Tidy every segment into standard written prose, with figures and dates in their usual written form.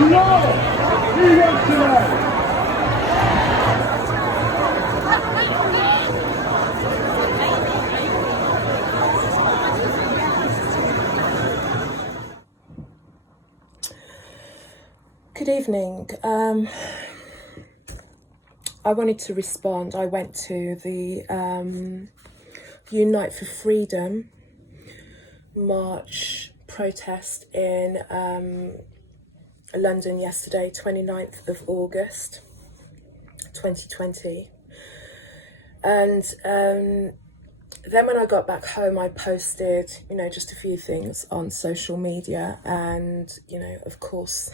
Good evening. I wanted to respond. I went to the Unite for Freedom march protest in London yesterday, 29th of August 2020. And then when I got back home, I posted, just a few things on social media, and, of course,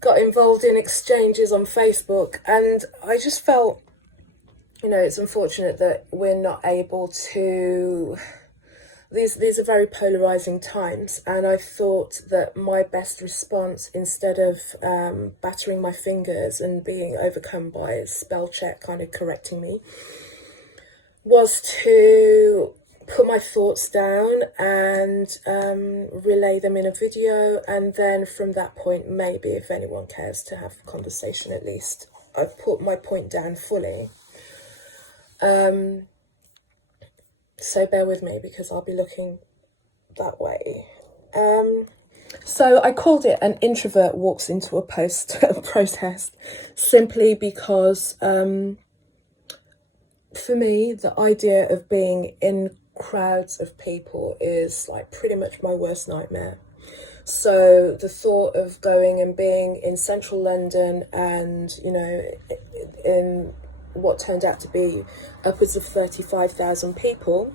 got involved in exchanges on Facebook. And I just felt, it's unfortunate that we're not able to, these are very polarizing times, and I thought that my best response, instead of battering my fingers and being overcome by a spell check kind of correcting me, was to put my thoughts down and relay them in a video, and then from that point, maybe if anyone cares to have a conversation, at least I've put my point down fully. So bear with me, because I'll be looking that way. So I called it An Introvert Walks into a Protest, simply because for me, the idea of being in crowds of people is like pretty much my worst nightmare. So the thought of going and being in central London and, in what turned out to be upwards of 35,000 people,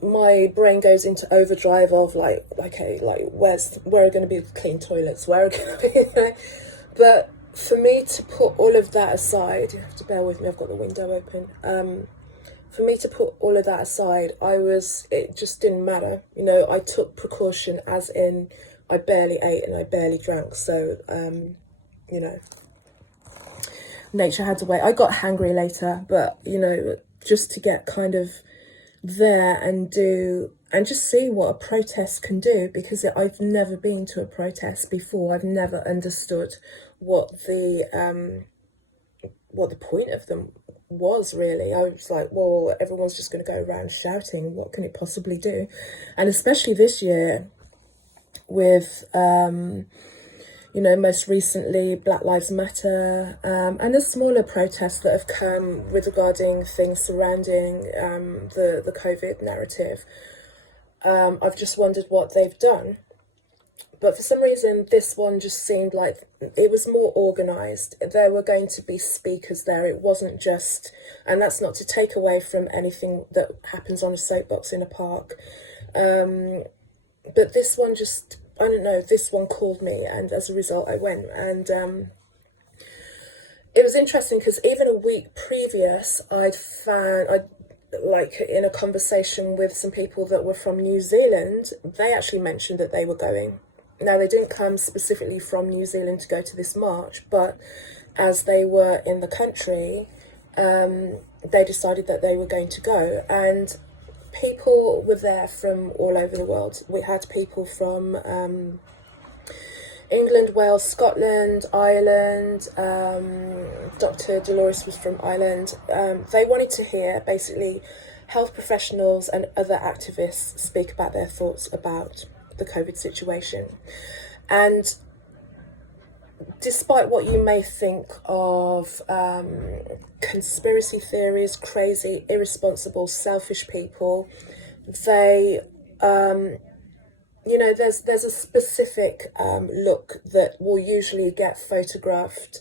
my brain goes into overdrive of where are going to be clean toilets, where are going to be, but for me to put all of that aside, you have to bear with me, I've got the window open, for me to put all of that aside, it just didn't matter, I took precaution, as in I barely ate and I barely drank, so, nature had to wait. I got hangry later, but, just to get kind of there and just see what a protest can do, because I've never been to a protest before. I've never understood what the point of them was, really. I was like, well, everyone's just going to go around shouting. What can it possibly do? And especially this year with most recently Black Lives Matter, and the smaller protests that have come regarding things surrounding the COVID narrative. I've just wondered what they've done. But for some reason, this one just seemed like it was more organised. There were going to be speakers there. It wasn't just, and that's not to take away from anything that happens on a soapbox in a park. But this one just, I don't know, this one called me, and as a result I went. And it was interesting because even a week previous, I'd in a conversation with some people that were from New Zealand, they actually mentioned that they were going. Now, they didn't come specifically from New Zealand to go to this march, but as they were in the country, they decided that they were going to go. And people were there from all over the world. We had people from England, Wales, Scotland, Ireland. Dr. Dolores was from Ireland. They wanted to hear, basically, health professionals and other activists speak about their thoughts about the COVID situation. And despite what you may think of conspiracy theories, crazy, irresponsible, selfish people, they, there's a specific look that will usually get photographed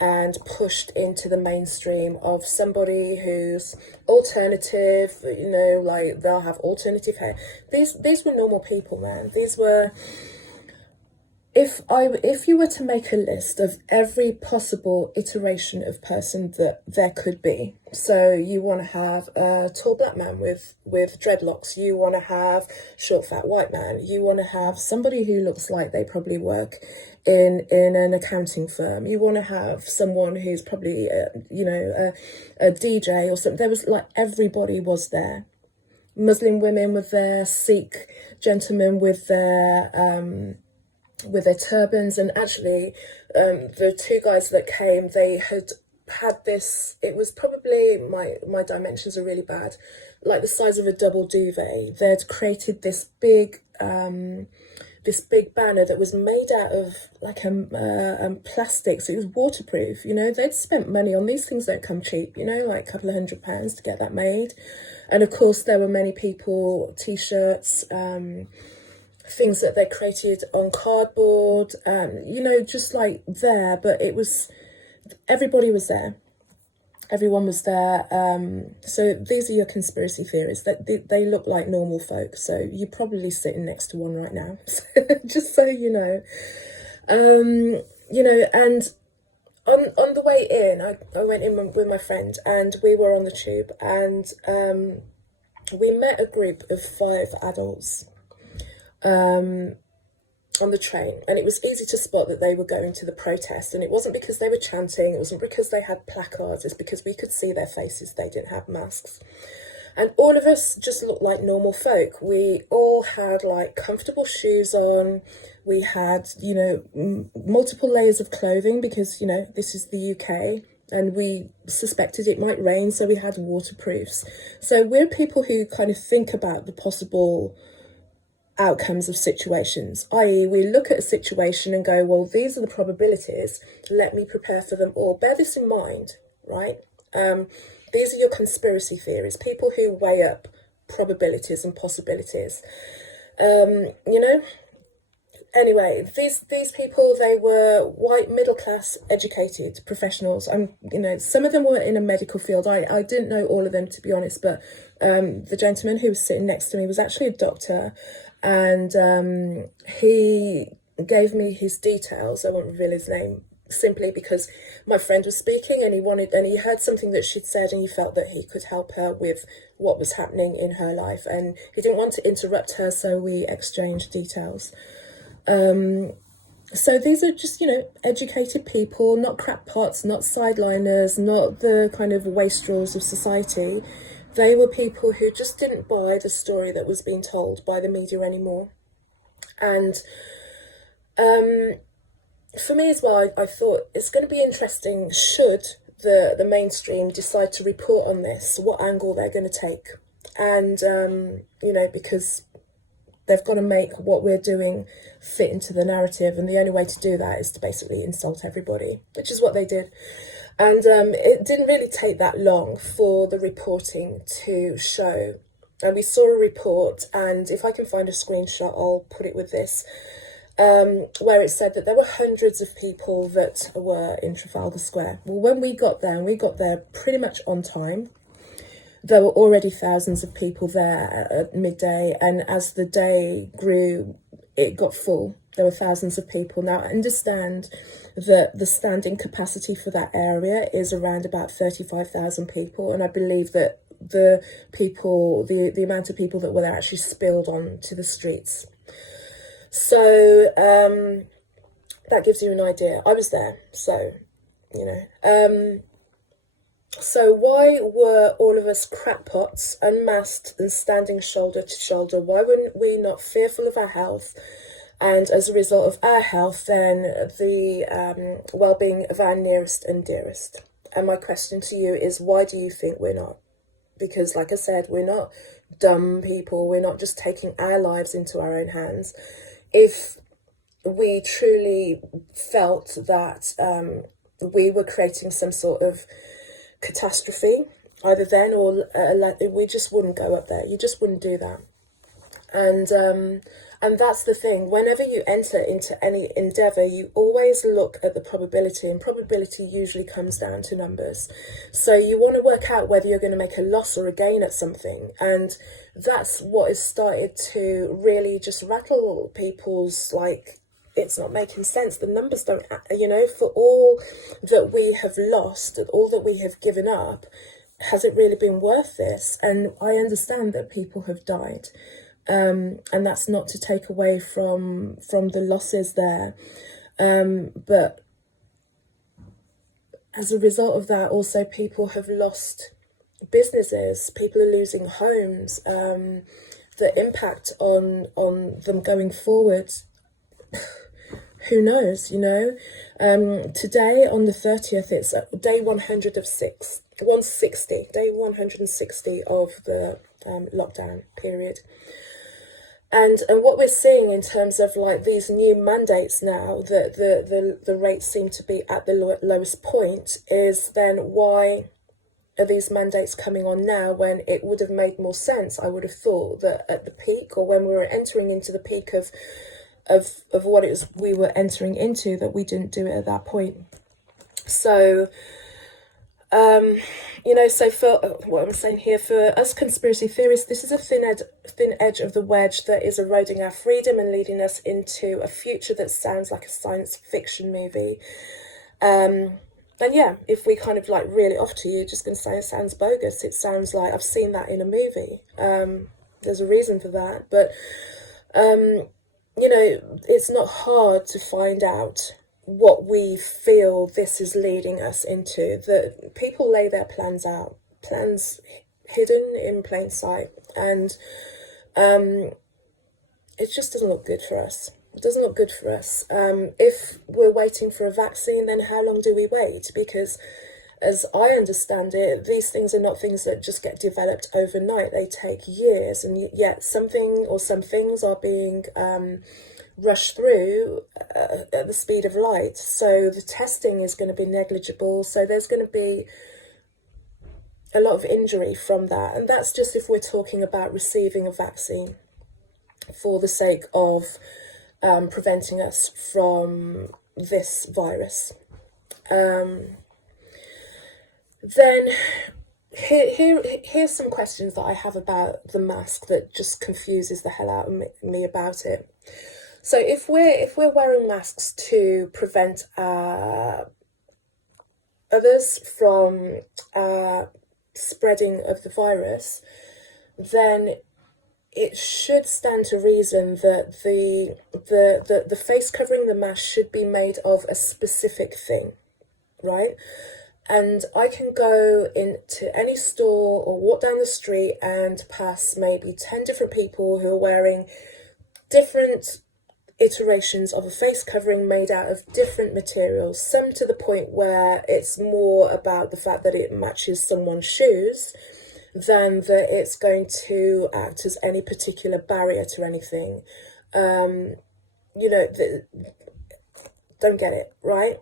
and pushed into the mainstream of somebody who's alternative, they'll have alternative hair. These were normal people, man. These were, if you were to make a list of every possible iteration of person that there could be, so you want to have a tall black man with dreadlocks, you want to have short fat white man, you want to have somebody who looks like they probably work in an accounting firm, you want to have someone who's probably a DJ or something. There was everybody was there. Muslim women with their Sikh gentlemen with their turbans, and actually the two guys that came, they had this, it was probably, my dimensions are really bad, like the size of a double duvet. They'd created this big banner that was made out of like plastic, so it was waterproof. You know, they'd spent money on these things, don't come cheap, you know, like a couple of £100 to get that made. And of course there were many people, t-shirts, things that they created on cardboard, you know, just like there, but it was, everybody was there. Everyone was there. So these are your conspiracy theories. That they look like normal folk. So you're probably sitting next to one right now. Just so you know. You know, and on the way in, I went in with my friend, and we were on the tube, and we met a group of 5 adults on the train, and it was easy to spot that they were going to the protest. And it wasn't because they were chanting, it wasn't because they had placards, it's because we could see their faces. They didn't have masks, and all of us just looked like normal folk. We all had like comfortable shoes on, we had, you know, multiple layers of clothing, because, you know, this is the UK and we suspected it might rain, so we had waterproofs. So we're people who kind of think about the possible outcomes of situations, i.e. we look at a situation and go, well, these are the probabilities, let me prepare for them all. Bear this in mind, right? These are your conspiracy theories, people who weigh up probabilities and possibilities. You know, anyway, these people, they were white, middle class, educated professionals, and you know, some of them were in a medical field. I didn't know all of them, to be honest, but the gentleman who was sitting next to me was actually a doctor, and he gave me his details. I won't reveal his name, simply because my friend was speaking, and he heard something that she'd said, and he felt that he could help her with what was happening in her life, and he didn't want to interrupt her, so we exchanged details. So these are just, you know, educated people, not crackpots, not sideliners, not the kind of wastrels of society. They were people who just didn't buy the story that was being told by the media anymore. And for me as well, I thought it's going to be interesting, should the mainstream decide to report on this, what angle they're going to take. And, you know, because they've got to make what we're doing fit into the narrative, and the only way to do that is to basically insult everybody, which is what they did. And it didn't really take that long for the reporting to show. And we saw a report, and if I can find a screenshot, I'll put it with this, where it said that there were hundreds of people that were in Trafalgar Square. Well, when we got there, and we got there pretty much on time, there were already thousands of people there at midday, and as the day grew, it got full. There were thousands of people. Now, I understand that the standing capacity for that area is around about 35,000 people, and I believe that the amount of people that were there actually spilled onto the streets. So that gives you an idea. I was there, so, you know. So why were all of us crackpots, unmasked and standing shoulder to shoulder? Why were we not fearful of our health? And as a result of our health, then the well-being of our nearest and dearest. And my question to you is, why do you think we're not? Because, like I said, we're not dumb people. We're not just taking our lives into our own hands. If we truly felt that we were creating some sort of catastrophe, either then or we just wouldn't go up there. You just wouldn't do that. And that's the thing. Whenever you enter into any endeavour, you always look at the probability, and probability usually comes down to numbers. So you want to work out whether you're going to make a loss or a gain at something, and that's what has started to really just rattle people's, like, it's not making sense. The numbers don't, you know, for all that we have lost, all that we have given up, has it really been worth this? And I understand that people have died. And that's not to take away from the losses there. But as a result of that, also people have lost businesses, people are losing homes, the impact on them going forward, who knows, you know. Today on the 30th, it's day 160, day 160 of the lockdown period. And what we're seeing in terms of like these new mandates now, that the rates seem to be at the lowest point, is then why are these mandates coming on now when it would have made more sense, I would have thought, that at the peak, or when we were entering into the peak of what it was we were entering into, that we didn't do it at that point. So you know, so for what I'm saying here, for us conspiracy theorists, this is a thin edge of the wedge that is eroding our freedom and leading us into a future that sounds like a science fiction movie. And yeah, if we kind of like reel it off to you, just going to say it sounds bogus. It sounds like I've seen that in a movie. There's a reason for that, but you know, it's not hard to find out what we feel this is leading us into. That people lay their plans out, plans hidden in plain sight, and it just doesn't look good for us. It doesn't look good for us. If we're waiting for a vaccine, then how long do we wait? Because as I understand it, these things are not things that just get developed overnight. They take years, and yet some things are being rushed through at the speed of light. So the testing is going to be negligible. So there's going to be a lot of injury from that. And that's just if we're talking about receiving a vaccine for the sake of preventing us from this virus. Then here's some questions that I have about the mask that just confuses the hell out of me about it. So if we're wearing masks to prevent others from spreading of the virus, then it should stand to reason that the face covering, the mask, should be made of a specific thing, right? And I can go into any store or walk down the street and pass maybe 10 different people who are wearing different iterations of a face covering made out of different materials, some to the point where it's more about the fact that it matches someone's shoes than that it's going to act as any particular barrier to anything. You know, don't get it, right?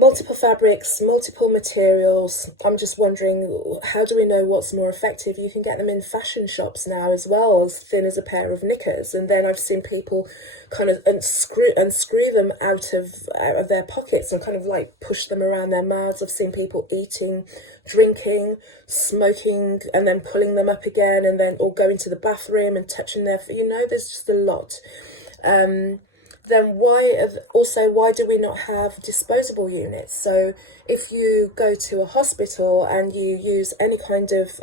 Multiple fabrics, multiple materials. I'm just wondering, how do we know what's more effective? You can get them in fashion shops now as well, as thin as a pair of knickers. And then I've seen people kind of unscrew them out of their pockets and kind of like push them around their mouths. I've seen people eating, drinking, smoking, and then pulling them up again, and then all going to the bathroom and touching their, you know, there's just a lot. Then why do we not have disposable units? So if you go to a hospital and you use any kind of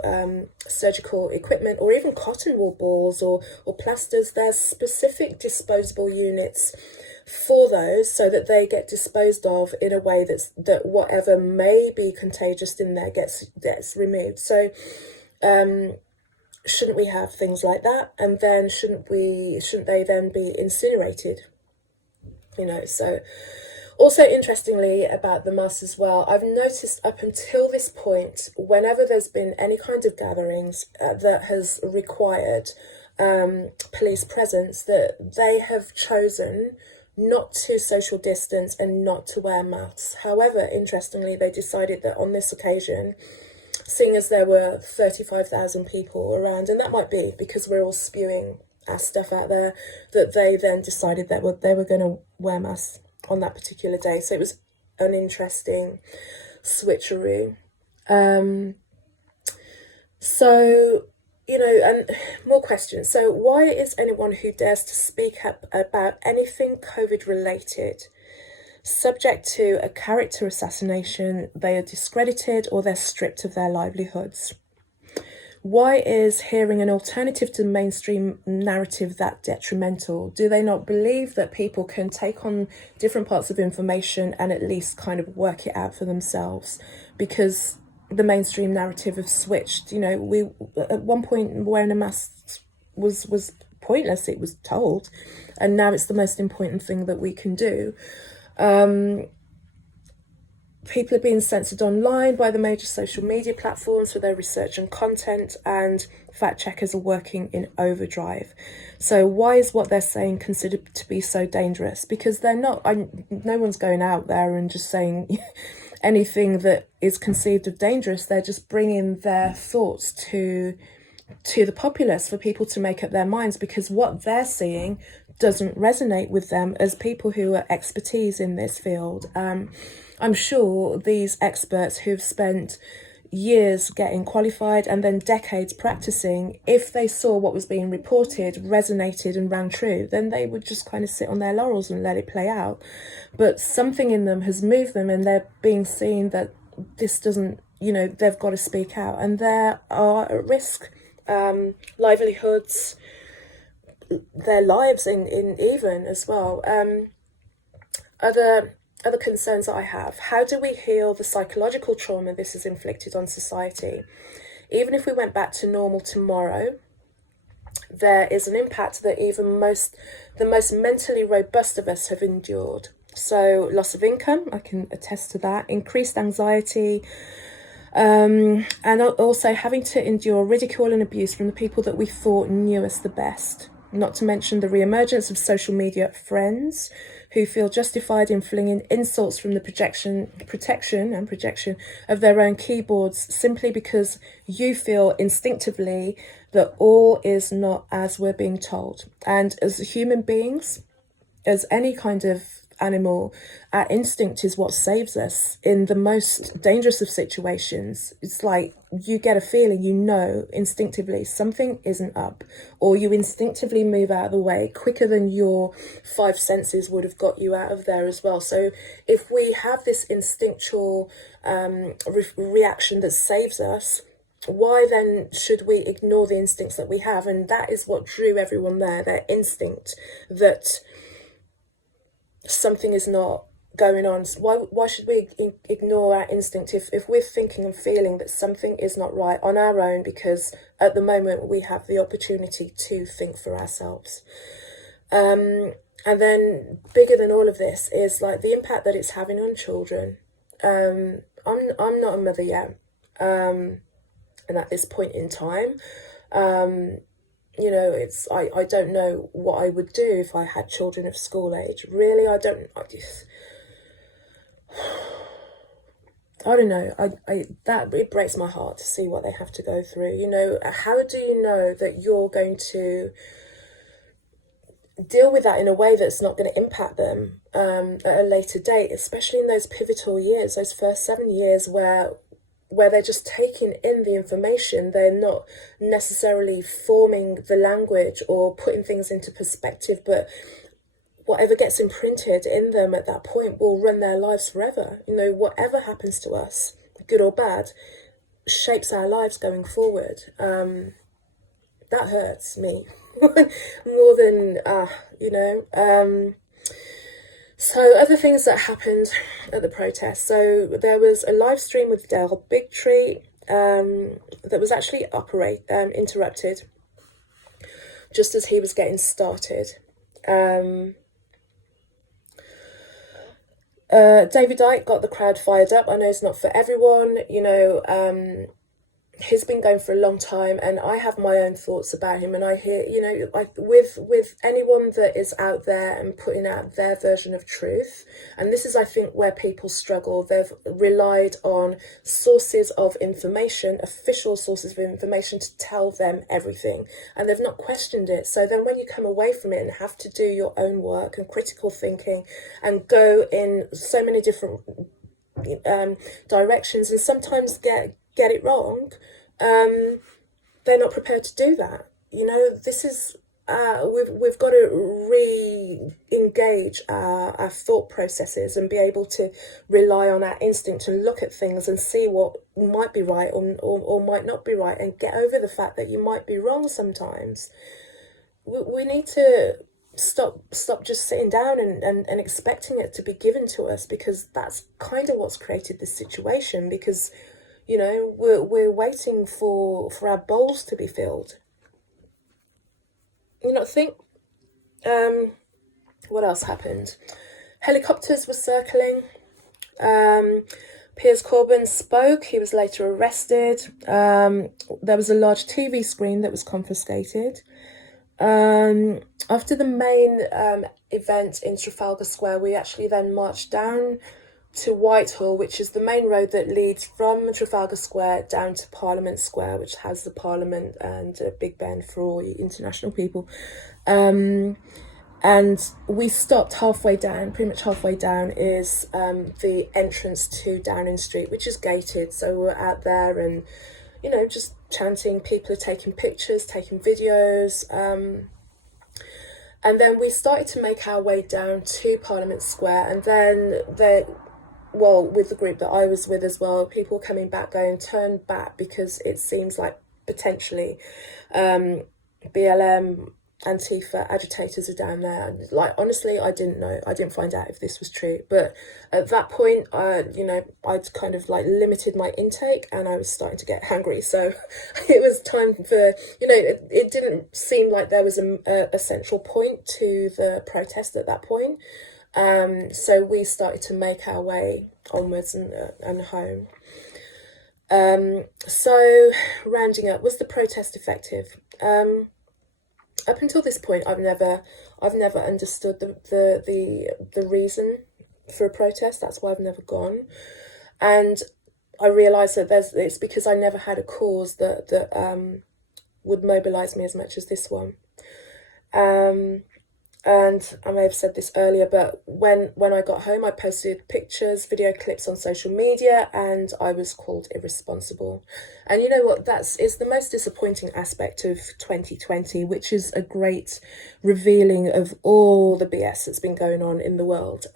surgical equipment, or even cotton wool balls or plasters, there's specific disposable units for those, so that they get disposed of in a way that whatever may be contagious in there gets removed. So shouldn't we have things like that? And then shouldn't they then be incinerated? You know, so also interestingly about the masks as well, I've noticed up until this point, whenever there's been any kind of gatherings that has required police presence, that they have chosen not to social distance and not to wear masks. However, interestingly, they decided that on this occasion, seeing as there were 35,000 people around, and that might be because we're all spewing our stuff out there, that they then decided that they were going to wear masks on that particular day. So it was an interesting switcheroo. So, you know, and more questions. So why is anyone who dares to speak up about anything COVID related subject to a character assassination? They are discredited or they're stripped of their livelihoods. Why is hearing an alternative to mainstream narrative that detrimental? Do they not believe that people can take on different parts of information and at least kind of work it out for themselves? Because the mainstream narrative have switched. You know, we at one point wearing a mask was pointless, it was told, and now it's the most important thing that we can do. People are being censored online by the major social media platforms for their research and content, and fact checkers are working in overdrive. So why is what they're saying considered to be so dangerous? Because they're not, no one's going out there and just saying anything that is conceived of dangerous. They're just bringing their thoughts to the populace for people to make up their minds, because what they're seeing doesn't resonate with them as people who are expertise in this field. I'm sure these experts who've spent years getting qualified and then decades practicing, if they saw what was being reported resonated and ran true, then they would just kind of sit on their laurels and let it play out. But something in them has moved them, and they're being seen that this doesn't, you know, they've got to speak out, and they are at risk. Livelihoods, their lives in even as well. Other concerns that I have: how do we heal the psychological trauma this has inflicted on society? Even if we went back to normal tomorrow, there is an impact that even the most mentally robust of us have endured. So loss of income, I can attest to that, increased anxiety, and also having to endure ridicule and abuse from the people that we thought knew us the best. Not to mention the re-emergence of social media friends who feel justified in flinging insults from the protection of their own keyboards simply because you feel instinctively that all is not as we're being told. And as human beings, as any kind of animal, our instinct is what saves us in the most dangerous of situations. It's like you get a feeling, you know instinctively something isn't up, or you instinctively move out of the way quicker than your five senses would have got you out of there as well. So if we have this instinctual reaction that saves us, why then should we ignore the instincts that we have? And that is what drew everyone there, their instinct that something is not going on. So why should we ignore our instinct if we're thinking and feeling that something is not right on our own, because at the moment we have the opportunity to think for ourselves. And then bigger than all of this is like the impact that it's having on children. I'm not a mother yet, and at this point in time, you know, it's I don't know what I would do if I had children of school age. Really, I don't know. It breaks my heart to see what they have to go through. You know, how do you know that you're going to deal with that in a way that's not going to impact them at a later date, especially in those pivotal years, those first 7 years where they're just taking in the information. They're not necessarily forming the language or putting things into perspective, but whatever gets imprinted in them at that point will run their lives forever. You know, whatever happens to us, good or bad, shapes our lives going forward. That hurts me more than, you know. So other things that happened at the protest. So there was a live stream with Del Bigtree that was actually interrupted just as he was getting started. David Icke got the crowd fired up. I know it's not for everyone, you know. He's been going for a long time, and I have my own thoughts about him, and I hear, you know, like with anyone that is out there and putting out their version of truth, and this is, I think, where people struggle. They've relied on sources of information, official sources of information, to tell them everything, and they've not questioned it. So then when you come away from it and have to do your own work and critical thinking and go in so many different directions and sometimes get it wrong, they're not prepared to do that. You know, this is we've got to re-engage our thought processes and be able to rely on our instinct and look at things and see what might be right or might not be right, and get over the fact that you might be wrong sometimes. We need to stop just sitting down and expecting it to be given to us, because that's kind of what's created this situation. Because You know, we're waiting for our bowls to be filled. You not think? What else happened? Helicopters were circling. Piers Corbyn spoke. He was later arrested. There was a large TV screen that was confiscated. After the main event in Trafalgar Square, we actually then marched down to Whitehall, which is the main road that leads from Trafalgar Square down to Parliament Square, which has the Parliament and Big Ben for all international people. And we stopped halfway down. Pretty much halfway down is the entrance to Downing Street, which is gated. So we're out there and, you know, just chanting. People are taking pictures, taking videos. And then we started to make our way down to Parliament Square. And then with the group that I was with as well, people coming back going, turn back, because it seems like potentially BLM, Antifa agitators are down there. And like, honestly, I didn't know. I didn't find out if this was true. But at that point, you know, I'd kind of like limited my intake and I was starting to get hungry. So it was time for, you know, it didn't seem like there was a central point to the protest at that point. So we started to make our way onwards and home. So rounding up, was the protest effective? Up until this point, I've never understood the reason for a protest. That's why I've never gone, and I realised that it's because I never had a cause that would mobilise me as much as this one. And I may have said this earlier, but when I got home, I posted pictures, video clips on social media, and I was called irresponsible. And you know what? It's the most disappointing aspect of 2020, which is a great revealing of all the BS that's been going on in the world,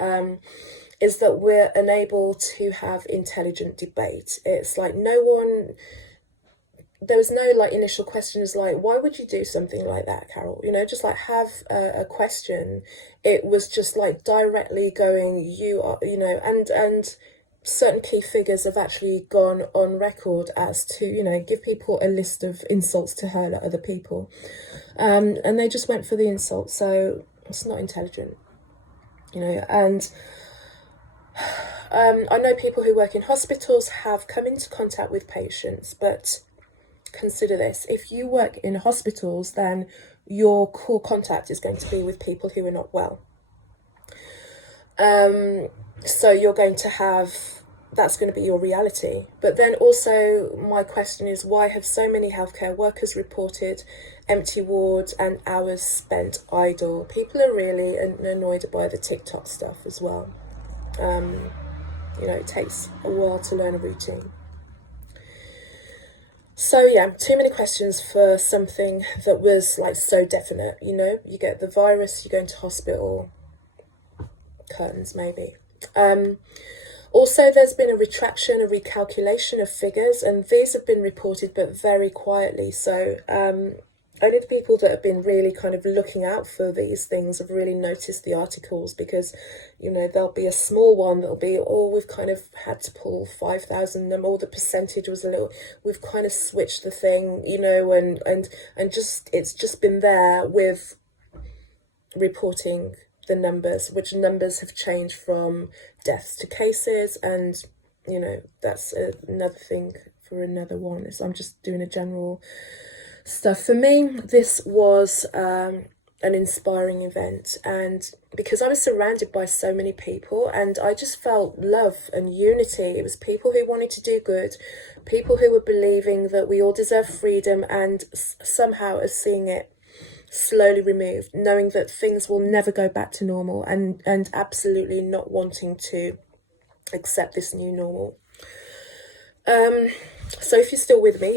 is that we're unable to have intelligent debate. It's like there was no like initial questions like, why would you do something like that, Carol? You know, just like have a question. It was just like directly going, you are, you know, and certain key figures have actually gone on record as to, you know, give people a list of insults to hurl at other people. And they just went for the insult. So it's not intelligent, you know. And I know people who work in hospitals have come into contact with patients, but consider this: if you work in hospitals, then your core contact is going to be with people who are not well. So you're going to have, that's going to be your reality. But then also my question is, why have so many healthcare workers reported empty wards and hours spent idle? People are really annoyed by the TikTok stuff as well. You know, it takes a while to learn a routine. So yeah, too many questions for something that was like so definite. You know, you get the virus, you go into hospital, curtains maybe. Also, there's been a retraction, a recalculation of figures, and these have been reported but very quietly. So only the people that have been really kind of looking out for these things have really noticed the articles, because, you know, there'll be a small one that'll be, oh, we've kind of had to pull 5,000, or the percentage was a little, we've kind of switched the thing, you know, and just, it's just been there with reporting the numbers, which numbers have changed from deaths to cases, and, you know, that's another thing for another one. So I'm just doing a general stuff. For me, this was an inspiring event, and because I was surrounded by so many people, and I just felt love and unity. It was people who wanted to do good, people who were believing that we all deserve freedom, and somehow are seeing it slowly removed, knowing that things will never go back to normal, and absolutely not wanting to accept this new normal. So if you're still with me,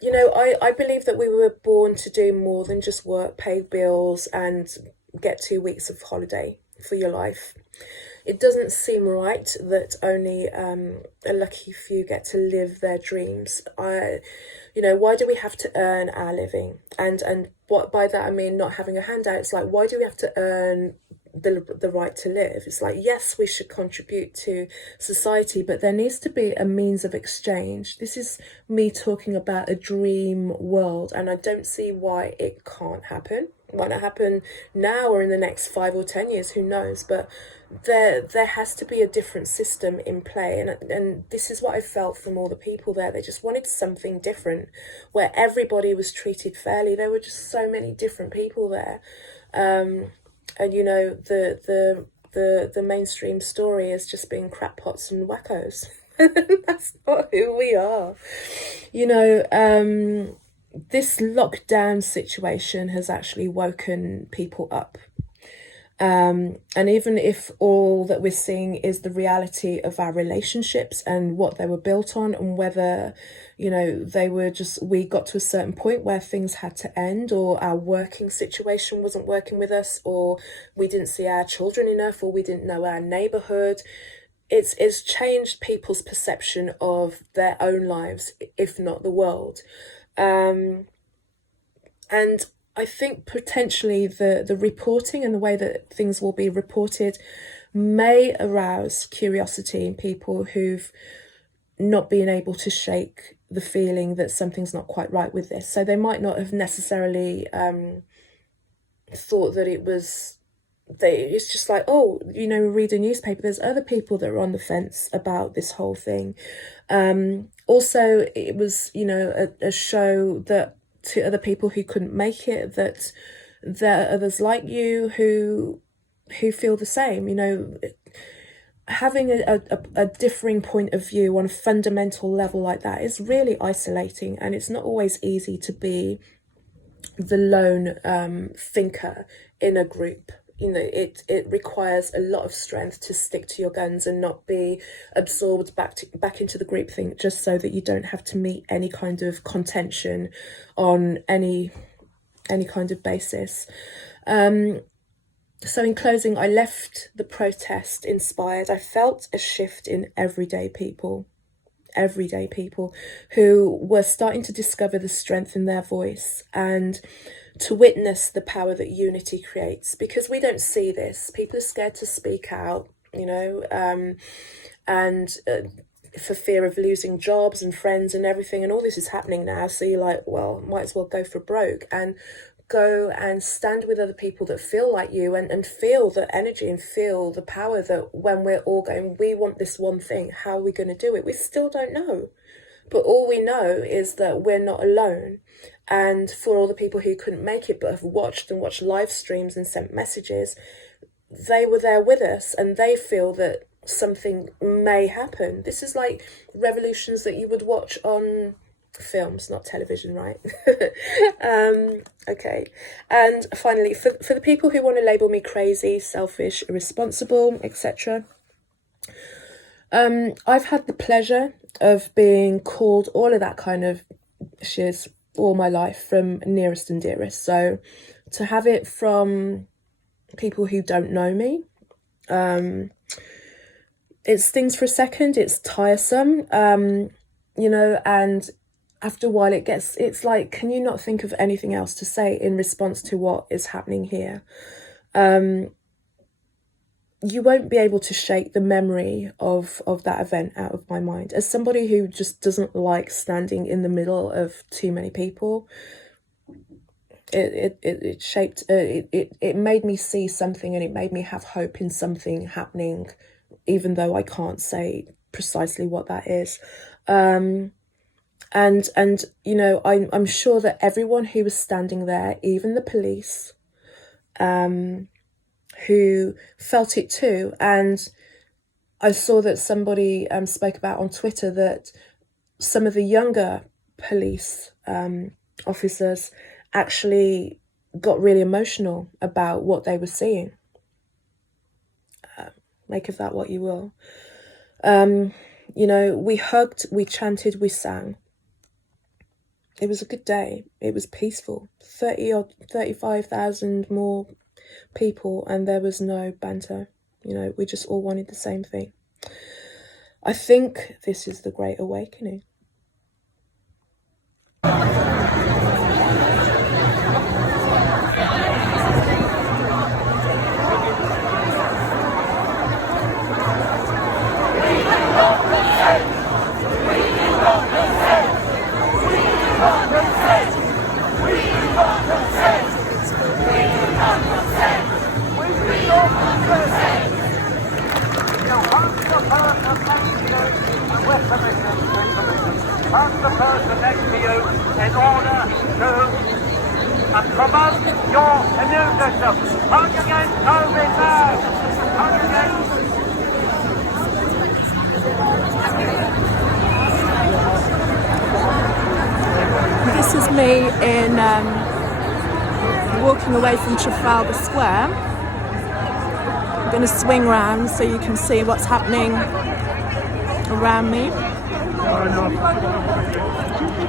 you know, I believe that we were born to do more than just work, pay bills, and get 2 weeks of holiday for your life. It doesn't seem right that only a lucky few get to live their dreams. You know, why do we have to earn our living? And what by that I mean not having a handout. It's like, why do we have to earn the right to live. It's like, yes, we should contribute to society, but there needs to be a means of exchange. This is me talking about a dream world, and I don't see why it can't happen. It might not happen now or in the next 5 or 10 years, who knows, but there has to be a different system in play, and this is what I felt from all the people there. They just wanted something different, where everybody was treated fairly. There were just so many different people there. And you know, the mainstream story is just being crackpots and wackos. That's not who we are. You know, this lockdown situation has actually woken people up. And even if all that we're seeing is the reality of our relationships and what they were built on, and whether, you know, we got to a certain point where things had to end, or our working situation wasn't working with us, or we didn't see our children enough, or we didn't know our neighborhood. It's changed people's perception of their own lives, if not the world. And I think potentially the reporting and the way that things will be reported may arouse curiosity in people who've not been able to shake the feeling that something's not quite right with this. So they might not have necessarily thought that it's just like, oh, you know, read a newspaper. There's other people that are on the fence about this whole thing. Also, it was, you know, a show that to other people who couldn't make it, that there are others like you who feel the same. You know, having a differing point of view on a fundamental level like that is really isolating, and it's not always easy to be the lone thinker in a group. You know, it requires a lot of strength to stick to your guns and not be absorbed back into the groupthink, just so that you don't have to meet any kind of contention on any kind of basis. So in closing, I left the protest inspired. I felt a shift in everyday people who were starting to discover the strength in their voice, and to witness the power that unity creates, because we don't see this. People are scared to speak out, you know, and for fear of losing jobs and friends and everything, and all this is happening now. So you're like, well, might as well go for broke and go and stand with other people that feel like you, and feel the energy and feel the power that when we're all going, we want this one thing, how are we going to do it? We still don't know. But all we know is that we're not alone. And for all the people who couldn't make it but have watched live streams and sent messages, they were there with us, and they feel that something may happen. This is like revolutions that you would watch on films, not television, right? Okay. And finally, for the people who want to label me crazy, selfish, irresponsible, etc., I've had the pleasure of being called all of that kind of shiz all my life from nearest and dearest. So to have it from people who don't know me, it stings for a second. It's tiresome, you know, and after a while it's like, can you not think of anything else to say in response to what is happening here? You won't be able to shake the memory of that event out of my mind. As somebody who just doesn't like standing in the middle of too many people, it shaped, it made me see something, and it made me have hope in something happening, even though I can't say precisely what that is. And you know, I'm sure that everyone who was standing there, even the police, who felt it too. And I saw that somebody spoke about on Twitter that some of the younger police officers actually got really emotional about what they were seeing. Make of that what you will. You know, we hugged, we chanted, we sang. It was a good day. It was peaceful. 35,000 more people, and there was no banter. You know, we just all wanted the same thing. I think this is the Great Awakening. hug the person next to you in order to promote your immune system. Hug against COVID now. Hug against... This is me in walking away from Trafalgar Square. I'm going to swing round so you can see what's happening around me.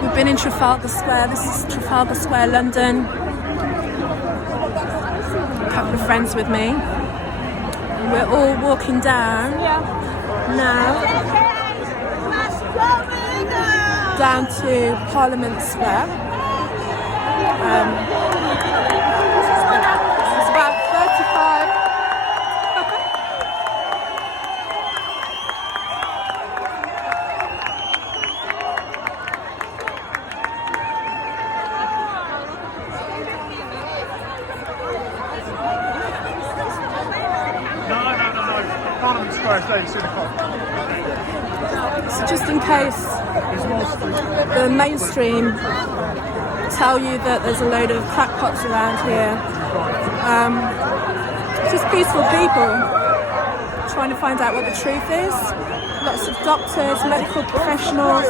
We've been in Trafalgar Square. This is Trafalgar Square, London. A couple of friends with me. We're all walking down now, down to Parliament Square. It's about 35. No. Parliament Square, stay in Synagogue. So just in case the mainstream tell you that there's a load of crackpots around here, just peaceful people trying to find out what the truth is. Lots of doctors, medical professionals.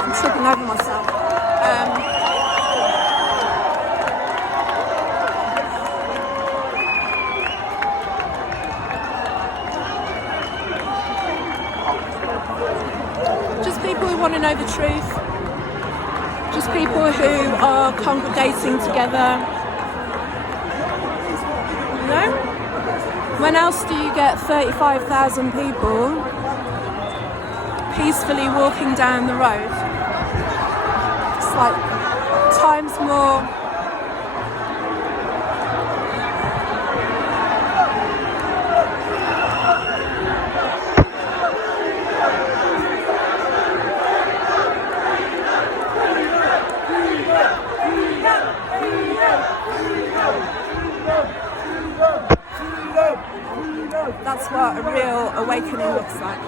I'm tripping over myself. Just people who want to know the truth. Just people who are congregating together. You know? When else do you get 35,000 people peacefully walking down the road? It's like times more. That's what a real awakening looks like.